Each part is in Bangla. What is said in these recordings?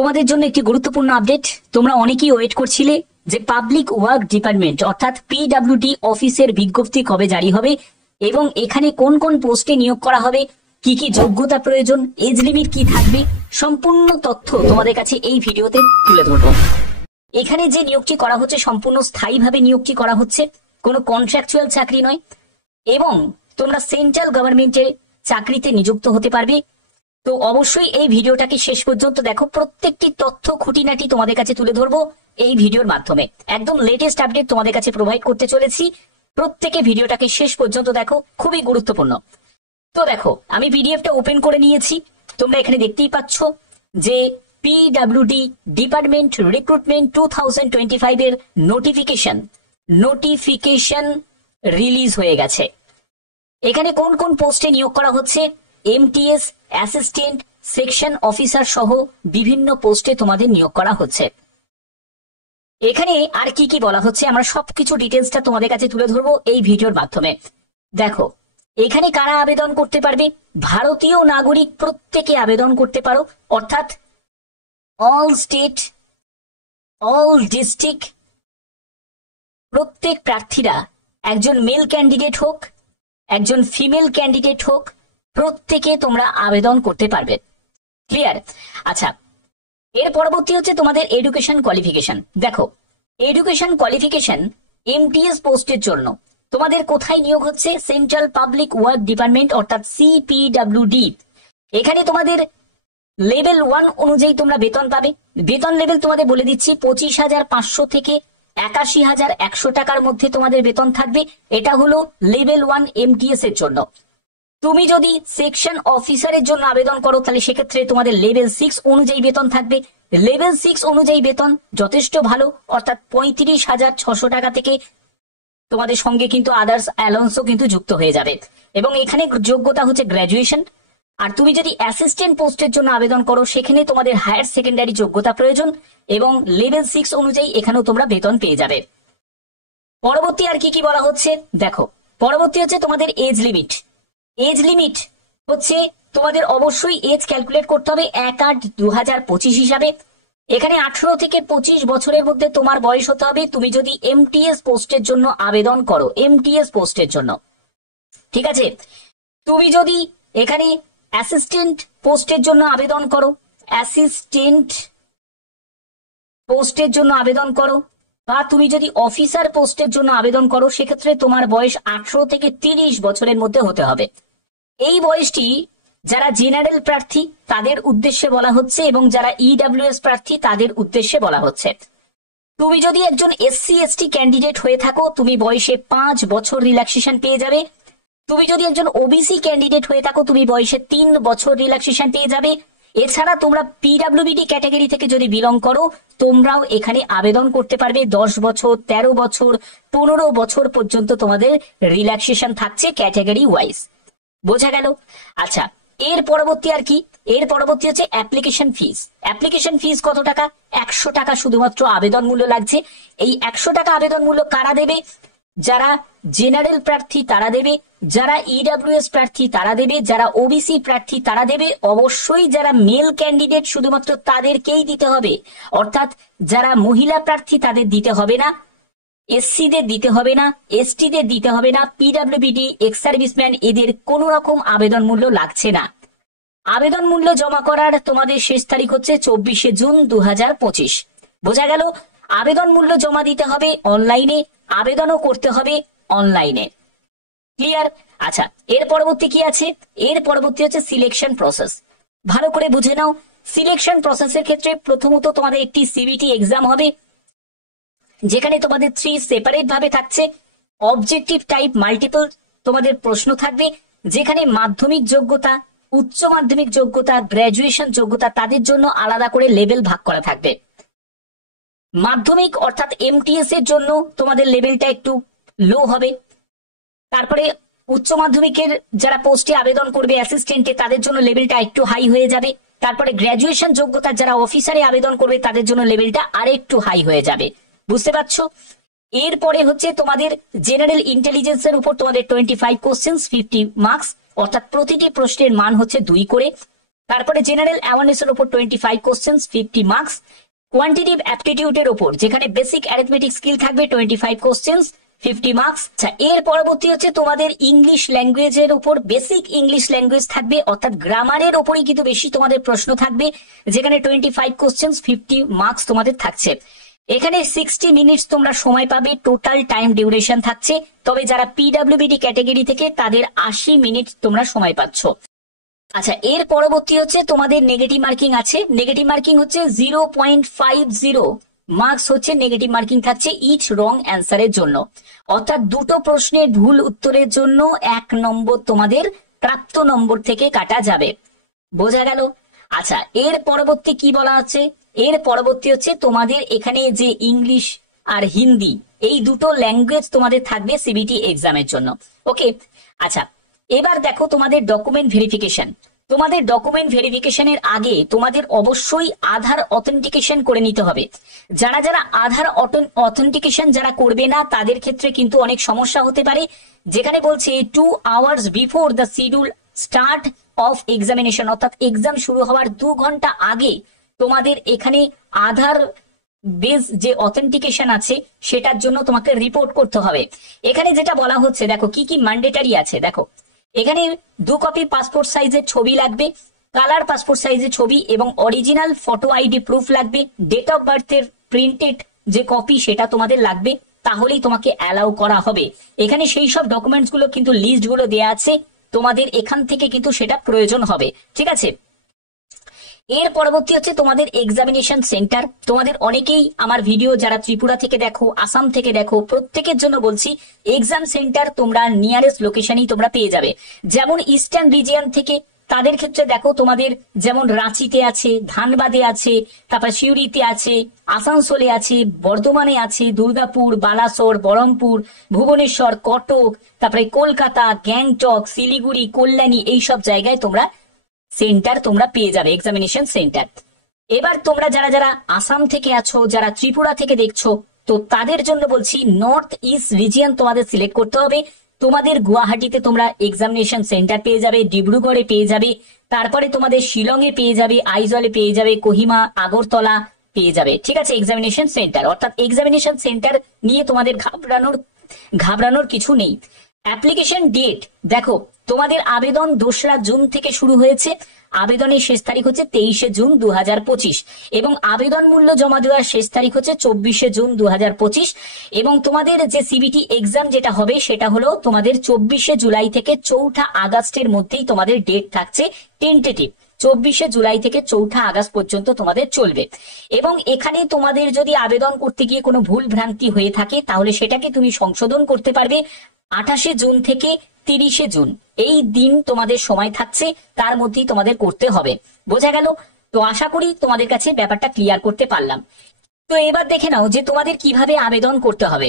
তোমাদের জন্য একটি গুরুত্বপূর্ণ আপডেট। তোমরা অনেকেই ওয়েট করছিলে যে পাবলিক ওয়ার্ক ডিপার্টমেন্ট অর্থাৎ পিডব্লিউডি অফিসের বিজ্ঞপ্তি কবে জারি হবে এবং এখানে কোন কোন পোস্টে নিয়োগ করা হবে, কি কি যোগ্যতা প্রয়োজন, এজ লিমিট কি থাকবে, সম্পূর্ণ তথ্য তোমাদের কাছে এই ভিডিওতে তুলে ধরবো। এখানে যে নিয়োগটি করা হচ্ছে সম্পূর্ণ স্থায়ীভাবে নিয়োগটি করা হচ্ছে, কোনো কন্ট্রাকচুয়াল চাকরি নয় এবং তোমরা সেন্ট্রাল গভর্নমেন্টের চাকরিতে নিযুক্ত হতে পারবে। তো অবশ্যই এই ভিডিওটাকে শেষ পর্যন্ত দেখো, প্রত্যেকটি তথ্য খুঁটিনাটি তোমাদের কাছে তুলে ধরবো এই ভিডিওর মাধ্যমে। একদম লেটেস্ট আপডেট তোমাদের কাছে প্রোভাইড করতে চলেছি, প্রত্যেকে ভিডিওটাকে শেষ পর্যন্ত দেখো, খুবই গুরুত্বপূর্ণ। তো দেখো, আমি পিডিএফটা ওপেন করে নিয়েছি, তোমরা এখানে দেখতেই পাচ্ছ যে পিডব্লিউডি ডিপার্টমেন্ট রিক্রুটমেন্ট 2025 এর নোটিফিকেশন রিলিজ হয়ে গেছে। এখানে কোন কোন পোস্টে নিয়োগ করা হচ্ছে, এমটিএস, অ্যাসিস্ট্যান্ট, সেকশন অফিসার সহ বিভিন্ন পোস্টে তোমাদের নিয়োগ করা হচ্ছে। এখানে আর কি কি বলা হচ্ছে আমরা সবকিছু ডিটেলসটা তোমাদের কাছে তুলে ধরবো এই ভিডিওর মাধ্যমে। দেখো, এখানে কারা আবেদন করতে পারবে, ভারতীয় নাগরিক প্রত্যেকে আবেদন করতে পারো, অর্থাৎ অল স্টেট, অল ডিস্ট্রিক্ট, প্রত্যেক প্রার্থীরা, একজন মেল ক্যান্ডিডেট হোক, একজন ফিমেল ক্যান্ডিডেট হোক, প্রত্যেকে তোমরা আবেদন করতে পারবে। ক্লিয়ার? আচ্ছা, এর পরবর্তী হচ্ছে তোমাদের এডুকেশন কোয়ালিফিকেশন। দেখো, এডুকেশন কোয়ালিফিকেশন এমটিএস পোস্টের জন্য তোমাদের কোথায় নিয়োগ হচ্ছে, সেন্ট্রাল পাবলিক ওয়ার্ক ডিপার্টমেন্ট অর্থাৎ সিপিডব্লিউডি। এখানে তোমাদের লেভেল 1 অনুযায়ী তোমরা বেতন পাবে। বেতন লেভেল তোমাদের বলে দিচ্ছি, 25,500 থেকে 81,100 টাকার মধ্যে তোমাদের বেতন থাকবে। এটা হলো লেভেল 1 এমটিএস এর জন্য। তুমি যদি সেকশন অফিসারের জন্য আবেদন করো তাহলে সেক্ষেত্রে তোমাদের লেভেল 6 অনুযায়ী বেতন থাকবে। লেভেল 6 অনুযায়ী বেতন যথেষ্ট ভালো, অর্থাৎ 35,600 টাকা থেকে তোমাদের সঙ্গে কিন্তু আদার্স অ্যালাউন্সও কিন্তু যুক্ত হয়ে যাবে এবং এখানে যোগ্যতা হচ্ছে গ্র্যাজুয়েশন। আর তুমি যদি অ্যাসিস্ট্যান্ট পোস্টের জন্য আবেদন করো সেখানে তোমাদের হায়ার সেকেন্ডারি যোগ্যতা প্রয়োজন এবং লেভেল 6 অনুযায়ী এখানেও তোমরা বেতন পেয়ে যাবে। পরবর্তী আর কি কি বলা হচ্ছে, দেখো, পরবর্তী হচ্ছে তোমাদের এজ লিমিট। এজ লিমিট হচ্ছে তোমাদের অবশ্যই এজ ক্যালকুলেট করতে হবে 1/8/2025 হিসাবে। এখানে 18 থেকে 25 বছরের মধ্যে তোমার বয়স হতে হবে তুমি যদি এমটিএস পোস্টের জন্য আবেদন করো, এমটিএস পোস্টের জন্য। ঠিক আছে? তুমি যদি এখানে অ্যাসিস্ট্যান্ট পোস্টের জন্য আবেদন করো, অ্যাসিস্ট্যান্ট পোস্টের জন্য আবেদন করো, বা তুমি যদি অফিসার পোস্টের জন্য আবেদন করো সেক্ষেত্রে তোমার বয়স 18 থেকে 30 বছরের মধ্যে হতে হবে। এই বয়সটি যারা জেনারেল প্রার্থী তাদের উদ্দেশ্যে বলা হচ্ছে এবং যারা ইডব্লিউএস প্রার্থী তাদের উদ্দেশ্যে বলা হচ্ছে। তুমি যদি একজন এসসি এসটি ক্যান্ডিডেট হয়ে থাকো তুমি বয়সে 5 বছর রিল্যাক্সেশন পেয়ে যাবে। তুমি যদি একজন ওবিসি ক্যান্ডিডেট হয়ে থাকো তুমি বয়সে 3 বছর রিল্যাক্সেশন পেয়ে যাবে। এছাড়া তোমরা পিডব্লিউডি ক্যাটাগরি থেকে যদি বিলং করো তোমরাও এখানে আবেদন করতে পারবে। 10 বছর, 13 বছর, 15 বছর পর্যন্ত তোমাদের রিল্যাক্সেশন থাকছে ক্যাটাগরি ওয়াইজ। বোঝা গেল? আচ্ছা, এর পরবর্তী আর কি, এর পরবর্তী হচ্ছে অ্যাপ্লিকেশন ফিস। অ্যাপ্লিকেশন ফিস কত টাকা? 100 টাকা শুধুমাত্র আবেদন মূল্য লাগছে। এই 100 টাকা আবেদন মূল্য কারা দেবে? যারা জেনারেল প্রার্থী তারা দেবে, যারা ইডব্লিউএস প্রার্থী তারা দেবে, যারা ওবিসি প্রার্থী তারা দেবে। অবশ্যই যারা মেল ক্যান্ডিডেট শুধুমাত্র তাদেরকেই দিতে হবে, অর্থাৎ যারা মহিলা প্রার্থী তাদের দিতে হবে না, এসসিদের দিতে হবে না, এসটিদের দিতে হবে না, পিডব্লিউডি, এক্স সার্ভিসম্যান এদের কোনো রকম আবেদন মূল্য লাগছে না। আবেদন মূল্য জমা করার তোমাদের শেষ তারিখ হচ্ছে 24শে জুন 2025। বোঝা গেল? আবেদন মূল্য জমা দিতে হবে অনলাইনে, আবেদনও করতে হবে অনলাইনে। ক্লিয়ার? আচ্ছা, এর পরবর্তী কি আছে? এর পরবর্তী হচ্ছে সিলেকশন প্রসেস। ভালো করে বুঝে নাও, সিলেকশন প্রসেসের ক্ষেত্রে প্রথমত তোমাদের একটি সিবিটি এক্সাম হবে যেখানে তোমাদের 3 সেপারেট ভাবে থাকছে। অবজেক্টিভ টাইপ মাল্টিপল তোমাদের প্রশ্ন থাকবে যেখানে মাধ্যমিক যোগ্যতা, উচ্চ মাধ্যমিক যোগ্যতা, গ্র্যাজুয়েশন যোগ্যতা তাদের জন্য আলাদা করে লেভেল ভাগ করা থাকবে। মাধ্যমিক অর্থাৎ এমটিএস এর জন্য তোমাদের লেভেলটা একটু লো হবে। তারপরে উচ্চ মাধ্যমিকের যারা পোস্টে আবেদন করবে অ্যাসিস্ট্যান্টে তাদের জন্য লেভেলটা একটু হাই হয়ে যাবে। তারপরে গ্র্যাজুয়েশন যোগ্যতার যারা অফিসারে আবেদন করবে তাদের জন্য লেভেলটা আরেকটু হাই হয়ে যাবে। বুঝতে পারছো? এরপরে হচ্ছে তোমাদের জেনারেল ইন্টেলিজেন্সের উপর তোমাদের 25 কোশ্চেন্স, 50 মার্কস, অর্থাৎ প্রতিটি প্রশ্নের মান হচ্ছে 2 করে। তারপরে জেনারেল অ্যাওয়ারনেসের উপর 25 কোশ্চেন্স 50 মার্কস, কোয়ান্টিটিভ অ্যাপটিটিউডের উপর যেখানে বেসিক অ্যারিথমেটিক স্কিল থাকবে 25 কোশ্চেন্স 50 মার্কস। আচ্ছা, এর পরবর্তী হচ্ছে তোমাদের ইংলিশ ল্যাঙ্গুয়েজের উপর বেসিক ইংলিশ ল্যাঙ্গুয়েজ থাকবে, অর্থাৎ গ্রামারের উপরই কিন্তু বেশি তোমাদের প্রশ্ন থাকবে, যেখানে 25 কোশ্চেন্স 50 মার্কস তোমাদের থাকছে। এখানে 60 মিনিটস তোমরা সময় পাবে, টোটাল টাইম ডিউরেশন থাকছে। তবে যারা পিডব্লিউবিডি ক্যাটাগরি থেকে তাদের 80 মিনিট তোমরা সময় পাচ্ছ। আচ্ছা, এর পরবর্তী হচ্ছে তোমাদের নেগেটিভ মার্কিং আছে। নেগেটিভ মার্কিং হচ্ছে 0.50 মার্কস হচ্ছে নেগেটিভ মার্কিং থাকছে ইচ রং অ্যান্সারের জন্য, অর্থাৎ দুটো প্রশ্নের ভুল উত্তরের জন্য 1 নম্বর তোমাদের প্রাপ্ত নম্বর থেকে কাটা যাবে। বোঝা গেল? আচ্ছা, এর পরবর্তী কি বলা আছে? এর পরবর্তী হচ্ছে তোমাদের এখানে যে ইংলিশ আর হিন্দি এই দুটো ল্যাঙ্গুয়েজ তোমাদের থাকবে সিবিটি এক্সামের জন্য। ওকে, আচ্ছা এবার দেখো তোমাদের ডকুমেন্ট ভেরিফিকেশন। তোমাদের ডকুমেন্ট ভেরিফিকেশনের আগে তোমাদের অবশ্যই আধার অথেন্টিকেশন করে নিতে হবে। যারা যারা আধার অথেন্টিকেশন যারা করবে না তাদের ক্ষেত্রে কিন্তু অনেক সমস্যা হতে পারে, যেখানে বলছে 2 hours before the schedule start of examination, অর্থাৎ এক্সাম শুরু হওয়ার 2 ঘন্টা আগে তোমাদের এখানে আধার বেস যে অথেন্টিকেশন আছে সেটার জন্য তোমাকে রিপোর্ট করতে হবে। এখানে যেটা বলা হচ্ছে দেখো কি কি ম্যান্ডেটারি আছে। দেখো এখানে 2 কপি পাসপোর্ট সাইজের ছবি লাগবে, কালার পাসপোর্ট সাইজের ছবি এবং অরিজিনাল ফটো আইডি প্রুফ লাগবে, ডেট অফ বার্থের প্রিন্টেড যে কপি সেটা তোমাদের লাগবে, তাহলেই তোমাকে অ্যালাউ করা হবে। এখানে সেই সব ডকুমেন্টস গুলো কিন্তু লিস্ট গুলো দেওয়া আছে, তোমাদের এখান থেকে কিন্তু সেটা প্রয়োজন হবে। ঠিক আছে, এর পরবর্তী হচ্ছে তোমাদের এক্সামিনেশন সেন্টার। তোমাদের অনেকেই আমার ভিডিও যারা ত্রিপুরা থেকে দেখো, আসাম থেকে দেখো, প্রত্যেকের জন্য বলছি এক্সাম সেন্টার তোমরা নিয়ারেস্ট লোকেশনেই তোমরা পেয়ে যাবে। যেমন ইস্টার্ন রিজিয়ন থেকে তাদের ক্ষেত্রে দেখো তোমাদের যেমন রাঁচিতে আছে, ধানবাদে আছে, তারপর সিউড়িতে আছে, আসানসোলে আছে, বর্ধমানে আছে, দুর্গাপুর, বালাসোর, বহরমপুর, ভুবনেশ্বর, কটক, তারপরে কলকাতা, গ্যাংটক, শিলিগুড়ি, কল্যাণী, এইসব জায়গায় তোমরা সেন্টার তোমরা পেয়ে যাবে, এক্সামিনেশন সেন্টার। এবার তোমরা যারা যারা আসাম থেকে আছো, যারা ত্রিপুরা থেকে দেখছো, তো তাদের জন্য বলছি নর্থ ইস্ট রিজিয়ন তোমাদের সিলেক্ট করতে হবে। তোমাদের গুয়াহাটিতে তোমরা এক্সামিনেশন সেন্টার পেয়ে যাবে, ডিব্রুগড়ে পেয়ে যাবে, তারপরে তোমাদের শিলংয়ে পেয়ে যাবে, আইজলে পেয়ে যাবে, কোহিমা, আগরতলা পেয়ে যাবে। ঠিক আছে, এক্সামিনেশন সেন্টার, অর্থাৎ এক্সামিনেশন সেন্টার নিয়ে তোমাদের ঘাবড়ানোর কিছু নেই। অ্যাপ্লিকেশন ডেট দেখো তোমাদের আবেদন 2রা জুন থেকে শুরু হয়েছে, আবেদনের শেষ তারিখ হচ্ছে 23শে জুন 2025 এবং আবেদন মূল্য জমা দেওয়ার শেষ তারিখ হচ্ছে 24শে জুন 2025 এবং তোমাদের যে সিবিটি এক্সাম যেটা হবে সেটা হলো তোমাদের 24শে জুলাই থেকে 4ঠা আগস্টের মধ্যেই তোমাদের ডেট থাকছে টেন্টেটিভ। 24শে জুলাই থেকে 4ঠা আগস্ট পর্যন্ত তোমাদের চলবে এবং এখানে তোমাদের যদি আবেদন করতে গিয়ে কোনো ভুল ভ্রান্তি হয়ে থাকে তাহলে সেটাকে তুমি সংশোধন করতে পারবে 28শে জুন থেকে 30শে জুন, এই দিন তোমাদের সময় থাকছে, তার মধ্যেই তোমাদের করতে হবে। বোঝা গেল? তো আশা করি তোমাদের কাছে ব্যাপারটা ক্লিয়ার করতে পারলাম। তো এবার দেখে নাও যে তোমাদের কিভাবে আবেদন করতে হবে।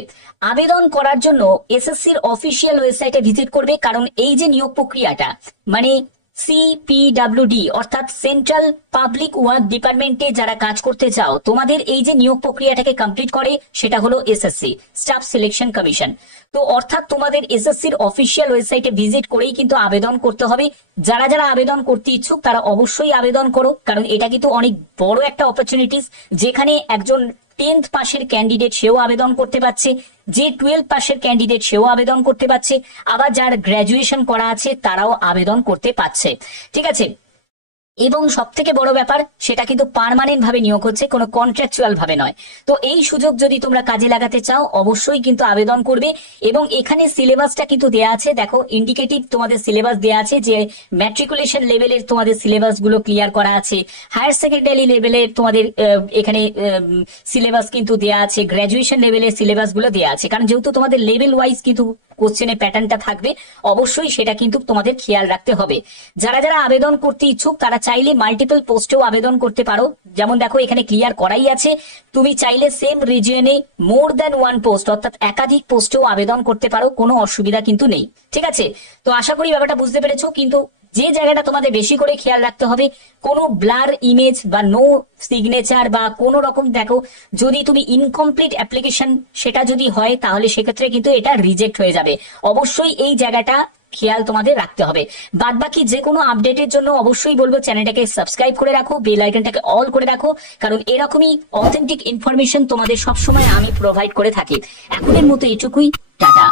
আবেদন করার জন্য এসএসসির অফিসিয়াল ওয়েবসাইটে ভিজিট করবে, কারণ এই যে নিয়োগ প্রক্রিয়াটা মানে সিপিডব্লিউডি অর্থাৎ সেন্ট্রাল পাবলিক ওয়ার্ক ডিপার্টমেন্টে যারা কাজ করতে চাও, তোমাদের এই যে নিয়োগ প্রক্রিয়াটাকে কমপ্লিট করে সেটা হলো এসএসসি স্টাফ সিলেকশন কমিশন। তো অর্থাৎ তোমাদের এসএসসির অফিসিয়াল ওয়েবসাইটে ভিজিট করেই কিন্তু আবেদন করতে হবে। যারা যারা আবেদন করতে ইচ্ছুক তারা অবশ্যই আবেদন করো, কারণ এটা কিন্তু অনেক বড় একটা অপরচুনিটিস, যেখানে একজন 10th পাশের ক্যান্ডিডেট সেও আবেদন করতে পারছে, যে 12 পাশের ক্যান্ডিডেট সেও আবেদন করতে পারছে, আবার যার গ্র্যাজুয়েশন করা আছে তারাও আবেদন করতে পারছে। ঠিক আছে, এবং সব থেকে বড় ব্যাপার সেটা কিন্তু পার্মানেন্ট ভাবে নিয়োগ হচ্ছে, কোনো কন্ট্রাকচুয়াল ভাবে নয়। তো এই সুযোগ যদি তোমরা কাজে লাগাতে চাও অবশ্যই কিন্তু আবেদন করবে। এবং এখানে সিলেবাসটা কিন্তু দেয়া আছে, দেখো ইন্ডিকেটিভ তোমাদের সিলেবাস দেয়া আছে, যে ম্যাট্রিকুলেশন লেভেলের তোমাদের সিলেবাস গুলো ক্লিয়ার করা আছে, হায়ার সেকেন্ডারি লেভেলের তোমাদের এখানে সিলেবাস কিন্তু দেয়া আছে, গ্র্যাজুয়েশন লেভেলের সিলেবাস গুলো দেয়া আছে, কারণ যেহেতু তোমাদের লেভেল ওয়াইজ কিন্তু কোশ্চেনের প্যাটার্নটা থাকবে, অবশ্যই সেটা কিন্তু তোমাদের খেয়াল রাখতে হবে। যারা যারা আবেদন করতে ইচ্ছুক তারা চাইলে মাল্টিপল পোস্টেও আবেদন করতে পারো। যেমন দেখো এখানে ক্লিয়ার করাই আছে, তুমি চাইলে সেম রিজিয়নে মোর দ্যান 1 পোস্ট অর্থাৎ একাধিক পোস্টেও আবেদন করতে পারো, কোনো অসুবিধা কিন্তু নেই। ঠিক আছে, তো আশা করি ব্যাপারটা বুঝতে পেরেছো। কিন্তু যে জায়গাটা তোমাদের বেশি করে খেয়াল রাখতে হবে, কোনো ব্লার ইমেজ বা নো সিগনেচার বা কোনো রকম, দেখো যদি তুমি ইনকমপ্লিট অ্যাপ্লিকেশন সেটা যদি হয় তাহলে সেক্ষেত্রে কিন্তু এটা রিজেক্ট হয়ে যাবে। অবশ্যই এই জায়গাটা খেয়াল তোমাদের রাখতে হবে। বাদ বাকি যে কোনো আপডেটের জন্য অবশ্যই বলবো চ্যানেলটাকে সাবস্ক্রাইব করে রাখো, বেল আইকনটাকে অল করে রাখো, কারণ এরকমই অথেন্টিক ইনফরমেশন তোমাদের সবসময় আমি প্রোভাইড করে থাকি। এখনের মতো এটুকুই, টাটা।